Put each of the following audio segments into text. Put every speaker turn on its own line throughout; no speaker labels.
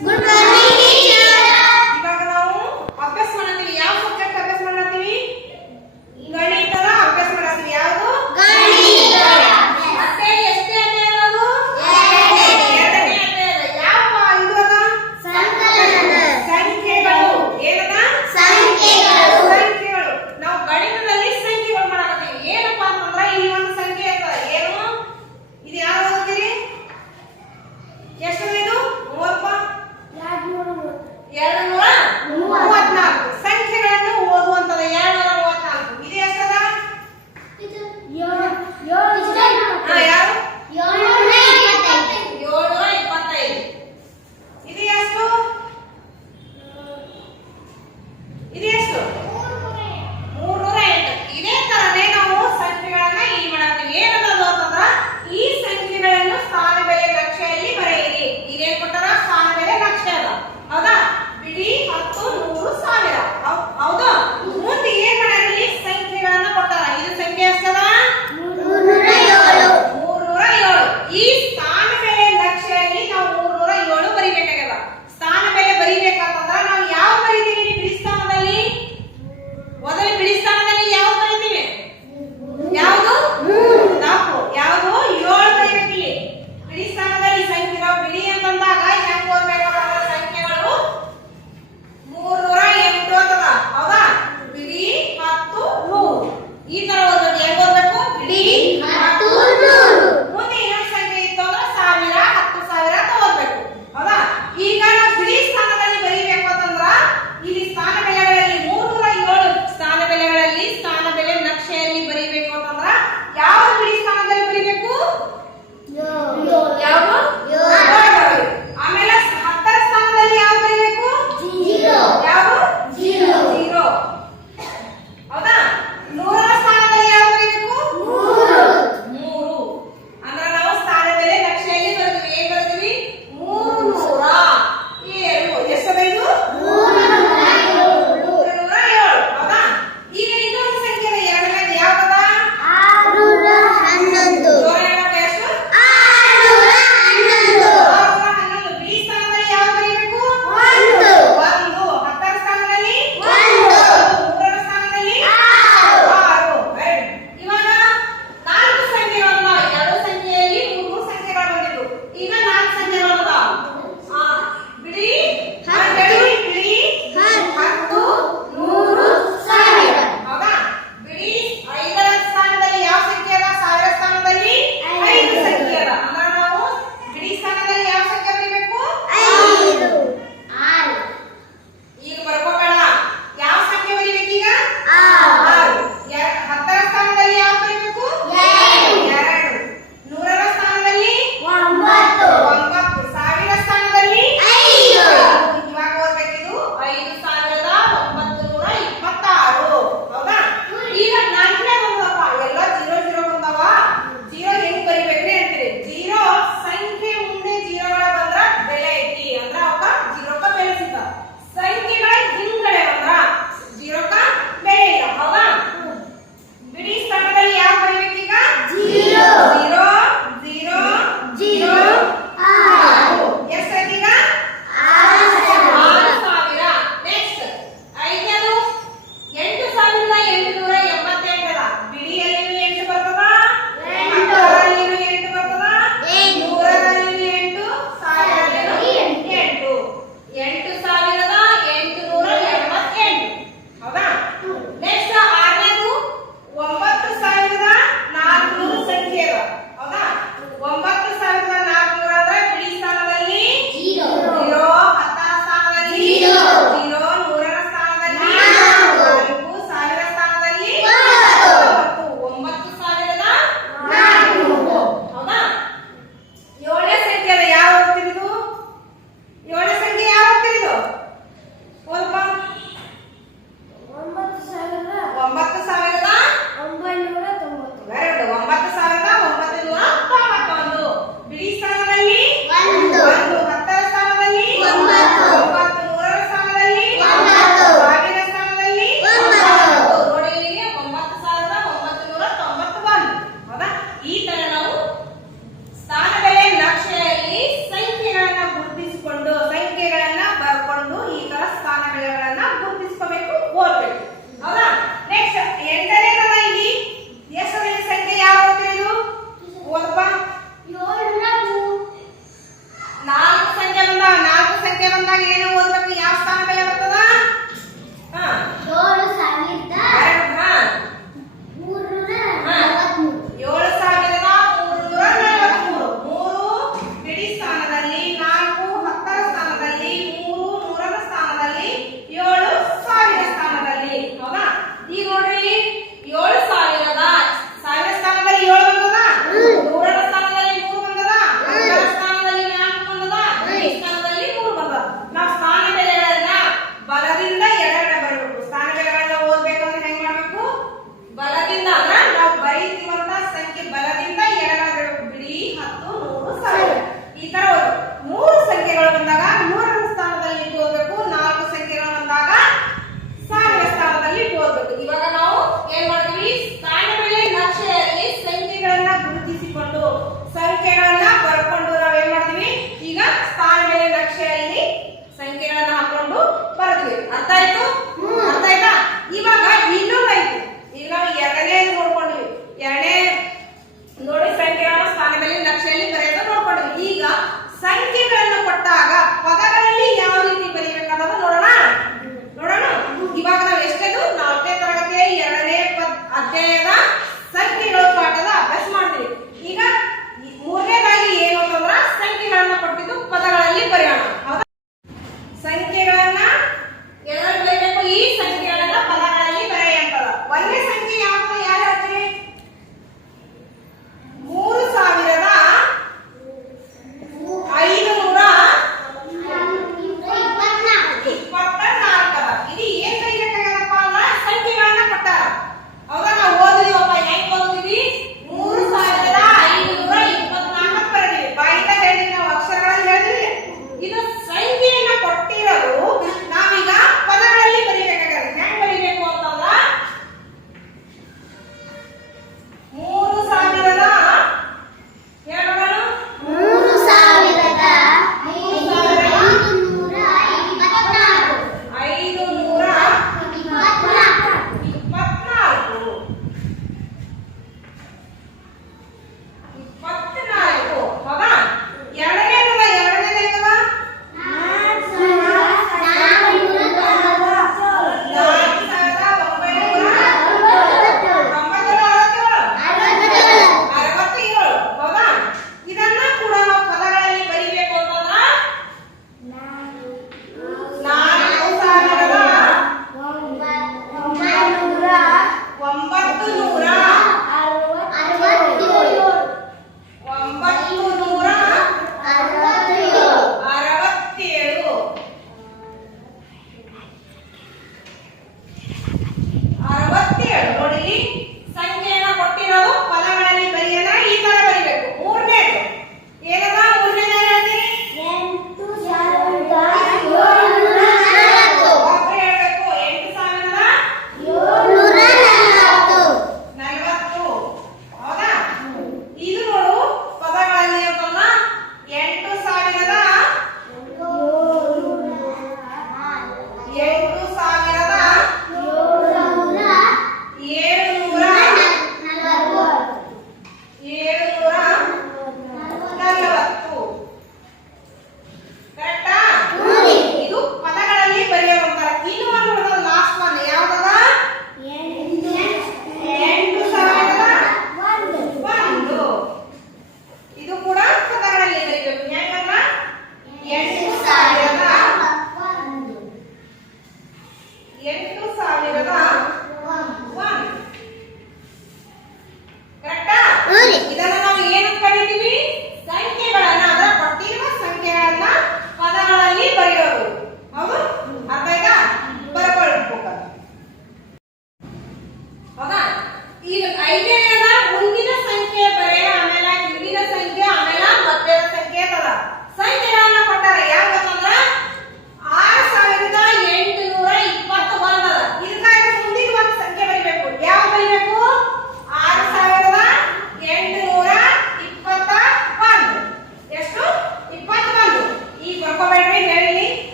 Good morning,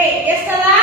Okay, yes, Salah?